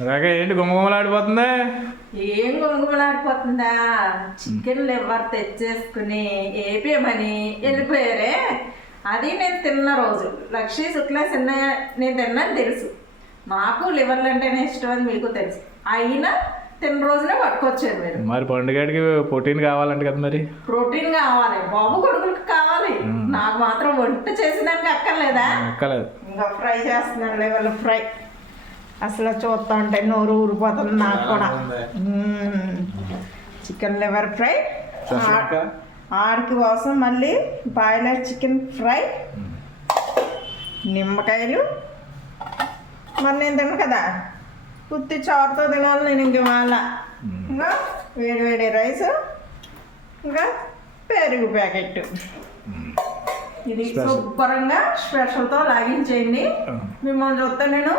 అలాగే ఏంటి గుమగుమలాడిపోతుంది? ఏం గుమగుమలాడిపోతుందా? Chicken liver తెచ్చేసుకుని ఏపీఎమని వెళ్ళిపోయారే. అది నేను తిన్న రోజు లక్ష్మీ శుక్లా నేను తిన్నాను తెలుసు. నాకు లివర్లు అంటేనే ఇష్టం అని మీకు తెలుసు. అయినా తిన్న రోజునే పట్టుకొచ్చారు మీరు. మరి పండుగడికి ప్రోటీన్ కావాలంట కదా. మరి ప్రోటీన్ కావాలి, బాబు కొడుకులకి కావాలి. నాకు మాత్రం వంట చేసేదానికి అక్కర్లేదా? అక్కర్లేదు. ఇంకా ఫ్రై చేస్తున్నాను, లివర్లు ఫ్రై. అసలు చూస్తా ఉంటే నోరు ఊరిపోతుంది నాకు కూడా. చికెన్ లివర్ ఫ్రై, ఆడికి కోసం మళ్ళీ బాయిలర్ చికెన్ ఫ్రై, నిమ్మకాయలు. మరి నేను తిన్న కదా, కుత్తి చారుతో తినాలి నేను. ఇంక వాళ్ళ ఇంకా వేడి వేడి రైస్, ఇంకా పెరుగు ప్యాకెట్. ఇది శుభ్రంగా స్పెషల్తో లాగించేయండి. మిమ్మల్ని చూస్తే నేను